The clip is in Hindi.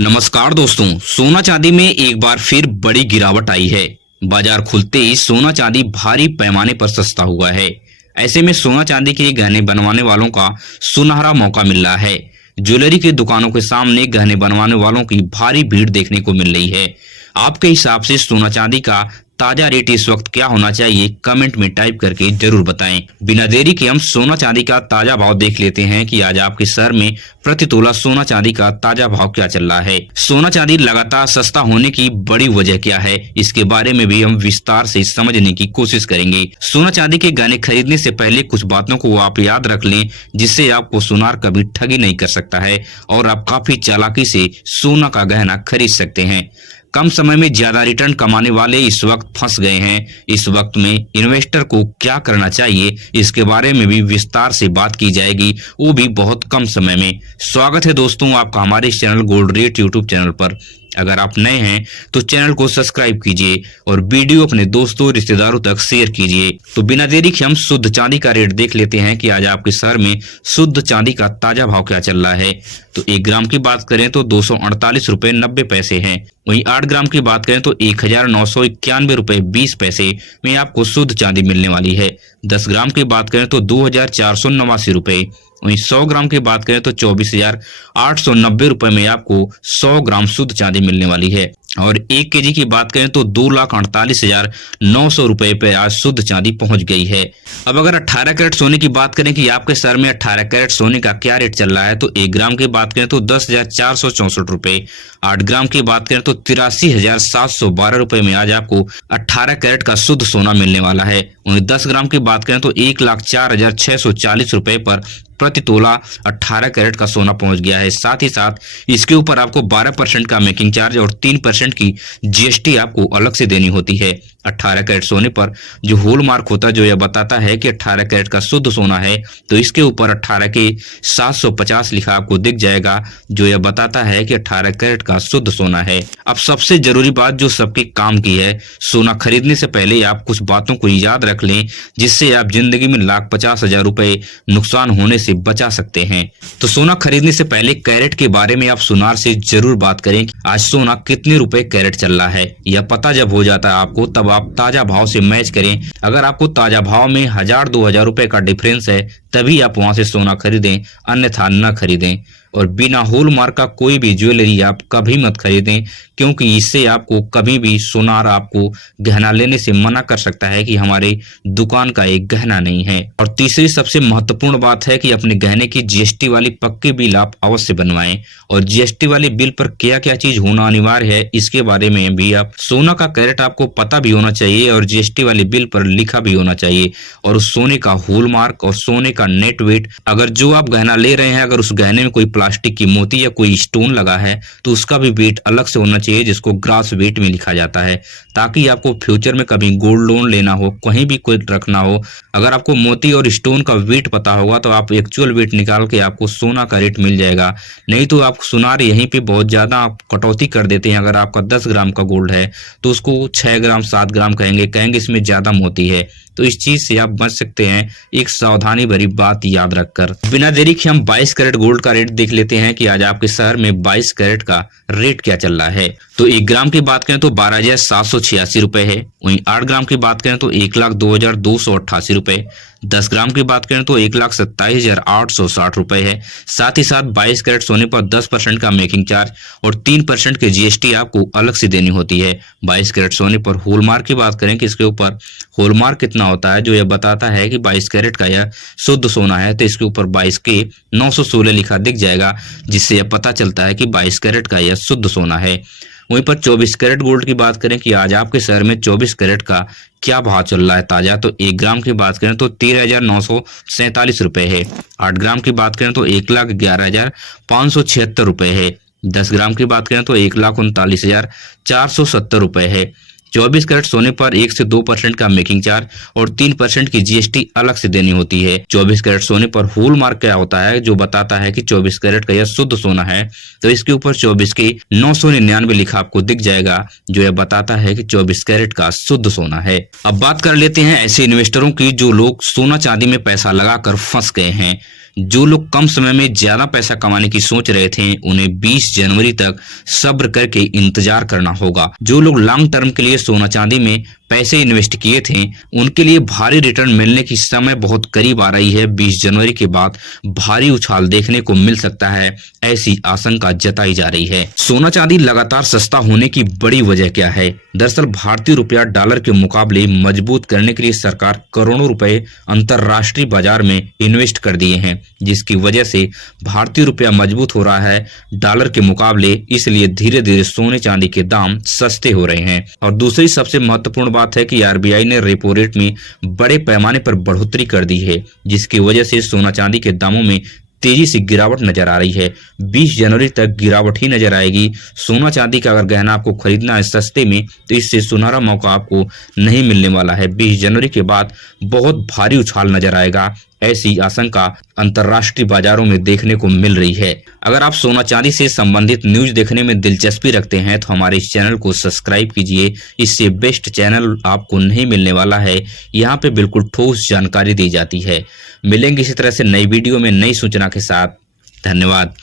नमस्कार दोस्तों, सोना चांदी में एक बार फिर बड़ी गिरावट आई है। बाजार खुलते ही सोना चांदी भारी पैमाने पर सस्ता हुआ है। ऐसे में सोना चांदी के गहने बनवाने वालों का सुनहरा मौका मिल रहा है। ज्वेलरी की दुकानों के सामने गहने बनवाने वालों की भारी भीड़ देखने को मिल रही है। आपके हिसाब से सोना चांदी का ताजा रेट इस वक्त क्या होना चाहिए, कमेंट में टाइप करके जरूर बताएं। बिना देरी के हम सोना चांदी का ताजा भाव देख लेते हैं कि आज आपके शहर में प्रति तोला सोना चांदी का ताजा भाव क्या चल रहा है। सोना चांदी लगातार सस्ता होने की बड़ी वजह क्या है, इसके बारे में भी हम विस्तार से समझने की कोशिश करेंगे। सोना चांदी के गहने खरीदने से पहले कुछ बातों को आप याद रख लें, जिससे आपको सुनार कभी ठगी नहीं कर सकता है और आप काफी चालाकी से सोना का गहना खरीद सकते हैं। कम समय में ज्यादा रिटर्न कमाने वाले इस वक्त फंस गए हैं। इस वक्त में इन्वेस्टर को क्या करना चाहिए, इसके बारे में भी विस्तार से बात की जाएगी, वो भी बहुत कम समय में। स्वागत है दोस्तों आपका हमारे इस channel gold rate YouTube channel पर। अगर आप नए हैं तो चैनल को सब्सक्राइब कीजिए और वीडियो अपने दोस्तों रिश्तेदारों तक शेयर कीजिए। तो बिना देरी के हम शुद्ध चांदी का रेट देख लेते हैं कि आज आपके शहर में शुद्ध चांदी का ताजा भाव क्या चल रहा है। तो 1 ग्राम की बात करें तो 248 रुपए 90 पैसे है। वहीं 8 ग्राम की बात करें तो 1991 रुपए 20 पैसे में आपको शुद्ध चांदी मिलने वाली है। 10 ग्राम की बात करें तो 2489 रुपए। वहीं 100 ग्राम की बात करें तो 24,890 रुपए में आपको 100 ग्राम शुद्ध चांदी मिलने वाली है। और 1 केजी की बात करें तो 2,48,900 रुपए पे आज शुद्ध चांदी पहुंच गई है। अब अगर 18 कैरेट सोने की बात करें कि आपके शहर में 18 कैरेट सोने का क्या रेट चल रहा है, तो 1 ग्राम की बात करें तो 10,464 रुपए। 8 ग्राम की बात करें तो 83,712 रुपए में आज आपको 18 कैरेट का शुद्ध सोना मिलने वाला है। वहीं 10 ग्राम की बात करें तो 1,04,640 रुपए पर प्रति तोला 18 कैरेट का सोना पहुंच गया है। साथ ही साथ इसके ऊपर आपको 12% का मेकिंग चार्ज और 3% की जीएसटी आपको अलग से देनी होती है। 18 कैरेट सोने पर जो होल मार्क होता है, जो यह बताता है कि 18 कैरेट का शुद्ध सोना है, तो इसके ऊपर 18 के 750 लिखा आपको दिख जाएगा, जो यह बताता है कि 18 कैरेट का शुद्ध सोना है। अब सबसे जरूरी बात जो सबके काम की है, सोना खरीदने से पहले आप कुछ बातों को याद रख लें, जिससे आप जिंदगी में 1,50,000 रुपए नुकसान होने से बचा सकते हैं। तो सोना खरीदने से पहले कैरेट के बारे में आप सुनार से जरूर बात करें कि आज सोना कितने रुपए कैरेट चल रहा है। यह पता जब हो जाता है आपको, तब आप ताजा भाव से मैच करें। अगर आपको ताजा भाव में 1,000-2,000 रुपए का डिफरेंस है, तभी आप वहां से सोना खरीदें, अन्यथा न खरीदें। और बिना होल मार्क का कोई भी ज्वेलरी आप कभी मत खरीदें, क्योंकि इससे आपको कभी भी सुनार आपको गहना लेने से मना कर सकता है कि हमारे दुकान का एक गहना नहीं है। और तीसरी सबसे महत्वपूर्ण बात है कि अपने गहने की जीएसटी वाली पक्की बिल आप अवश्य बनवाएं। और जीएसटी वाली बिल पर क्या क्या चीज होना अनिवार्य है, इसके बारे में भी आप सोना का कैरेट आपको पता भी होना चाहिए और जीएसटी वाली बिल पर लिखा भी होना चाहिए। और उस सोने का होल मार्क और सोने का नेट वेट, अगर जो आप गहना ले रहे हैं, अगर उस गहने में कोई प्लास्टिक की मोती या कोई स्टोन लगा है, तो उसका भी वेट अलग से होना चाहिए, जिसको ग्रास वेट में लिखा जाता है, ताकि आपको फ्यूचर में कभी गोल्ड लोन लेना हो, कहीं भी कोई रखना हो, अगर आपको मोती और स्टोन का वेट पता होगा तो आप एक्चुअल वेट निकाल के आपको सोना का रेट मिल जाएगा। नहीं तो आप सुनार यहीं पे बहुत ज्यादा आप कटौती कर देते हैं। अगर आपका 10 ग्राम का गोल्ड है तो उसको 6 ग्राम 7 ग्राम कहेंगे इसमें ज्यादा मोती है। तो इस चीज से आप बच सकते हैं, एक सावधानी भरी बात याद रखकर। बिना देरी के हम 22 कैरेट गोल्ड का रेट देख लेते हैं कि आज आपके शहर में 22 कैरेट का रेट क्या चल रहा है। तो 1 ग्राम की बात करें तो 12,786 रुपए है। वहीं 8 ग्राम की बात करें तो 1,02,288 रुपए। 10 ग्राम की बात करें तो 1,27,860 रुपए है। साथ ही साथ 22 कैरेट सोने पर 10% का मेकिंग चार्ज और 3% की जीएसटी आपको अलग से देनी होती है। 22 कैरेट सोने पर होलमार्क की बात करें कि इसके ऊपर होलमार्क कितना होता है, जो यह बताता है कि 22 कैरेट का यह शुद्ध सोना है, तो इसके ऊपर 22 के 916 लिखा दिख जाएगा, जिससे यह पता चलता है कि 22 कैरेट का यह शुद्ध सोना है। वहीं पर 24 कैरेट गोल्ड की बात करें कि आज आपके शहर में 24 कैरेट का क्या भाव चल रहा है ताजा, तो 1 ग्राम की बात करें तो 13,947 रुपए है। 8 ग्राम की बात करें तो 1,11,576 रुपए है। 10 ग्राम की बात करें तो 1,39,470 रुपए है। 24 कैरेट सोने पर 1 से 2% का मेकिंग चार्ज और 3% की जीएसटी अलग से देनी होती है। 24 कैरेट सोने पर होल मार्क क्या होता है, जो बताता है कि 24 कैरेट का यह शुद्ध सोना है, तो इसके ऊपर 24 के 999 लिखा आपको दिख जाएगा, जो यह बताता है कि 24 कैरेट का शुद्ध सोना है। अब बात कर लेते हैं ऐसे इन्वेस्टरों की जो लोग सोना चांदी में पैसा लगाकर फंस गए हैं। जो लोग कम समय में ज्यादा पैसा कमाने की सोच रहे थे उन्हें 20 जनवरी तक सब्र करके इंतजार करना होगा। जो लोग लॉन्ग टर्म के लिए सोना चांदी में पैसे इन्वेस्ट किए थे उनके लिए भारी रिटर्न मिलने की समय बहुत करीब आ रही है। 20 जनवरी के बाद भारी उछाल देखने को मिल सकता है, ऐसी आशंका जताई जा रही है। सोना चांदी लगातार सस्ता होने की बड़ी वजह क्या है? दरअसल भारतीय रुपया डॉलर के मुकाबले मजबूत करने के लिए सरकार करोड़ों रुपए अंतरराष्ट्रीय बाजार में इन्वेस्ट कर दिए हैं, जिसकी वजह से भारतीय रुपया मजबूत हो रहा है डॉलर के मुकाबले। इसलिए धीरे धीरे सोने चांदी के दाम सस्ते हो रहे हैं। और दूसरी सबसे महत्वपूर्ण बात है कि आरबीआई ने रेपो रेट में बड़े पैमाने पर बढ़ोतरी कर दी है, जिसकी वजह से सोना चांदी के दामों में तेजी से गिरावट नजर आ रही है। 20 जनवरी तक गिरावट ही नजर आएगी। सोना चांदी का अगर गहना आपको खरीदना है सस्ते में तो इससे सुनहरा मौका आपको नहीं मिलने वाला है। 20 जनवरी के बाद बहुत भारी उछाल नजर आएगा, ऐसी आशंका अंतर्राष्ट्रीय बाजारों में देखने को मिल रही है। अगर आप सोना चांदी से संबंधित न्यूज देखने में दिलचस्पी रखते हैं तो हमारे इस चैनल को सब्सक्राइब कीजिए। इससे बेस्ट चैनल आपको नहीं मिलने वाला है। यहाँ पे बिल्कुल ठोस जानकारी दी जाती है। मिलेंगे इसी तरह से नई वीडियो में नई सूचना के साथ। धन्यवाद।